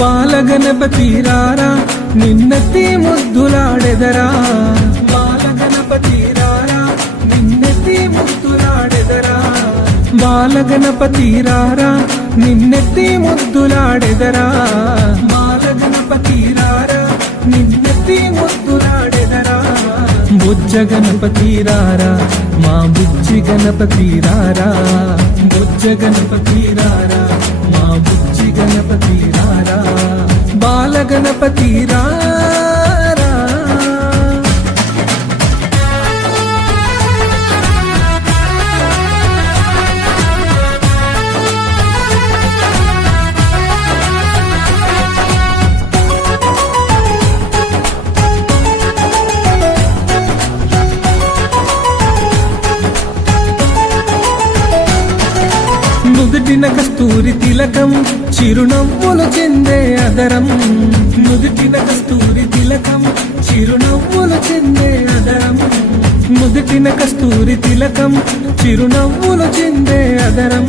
బాలగణపతి రారా నిన్నెత్తి ముద్దులాడెదరా, బాలగణపతి రారా నిన్నెత్తి ముద్దులాడెదరా, బాలగణపతి రారా నిన్నెత్తి ముద్దులాడెదరా, బాలగణపతి రారా నిన్నెత్తి ముద్దులాడెదరా. బుజ్జ గణపతి రారా మా బుజ్జి గణపతి రారా, బుజ్జ గణపతి రారా మా బుజ్జి గణపతి రారా, బాలగణపతి రారా. నుదుటిన కస్తూరి తిలకం చిరునవ్వులు చెందే అదరం, నుదుటిన కస్తూరి తిలకం చిరునవ్వులు చెందే అదరం, నుదుటిన కస్తూరి తిలకం చిరునవ్వులు చెందే అదరం,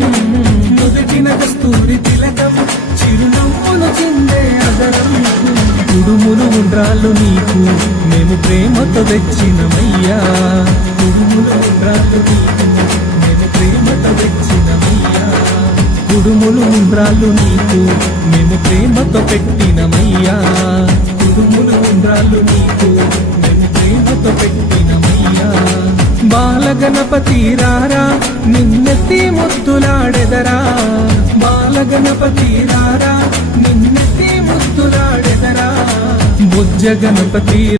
నుదుటిన కస్తూరి తిలకం చిరునవ్వులు చెందే అదరం. కుడుములు ఉండ్రాళ్ళు నీకు మేము ప్రేమతో తెచ్చినమయ్యా, కుడుములు ఉండ్రాళ్ళు నీకు మేము ప్రేమతో తెచ్చినమయ్యా, కుడుములు ఉండ్రాళ్ళు నీకు మేము ప్రేమతో పెట్టినమయ్యా, కుడుములు ఉండ్రాళ్ళు నీకు మేము ప్రేమతో పెట్టినమయ్యా. బాలగణపతి రారా నిన్నెత్తి ముద్దులాడెదరా, బాలగణపతి రారా నిన్నెత్తి ముద్దులాడెదరా, బుజ్జ గణపతి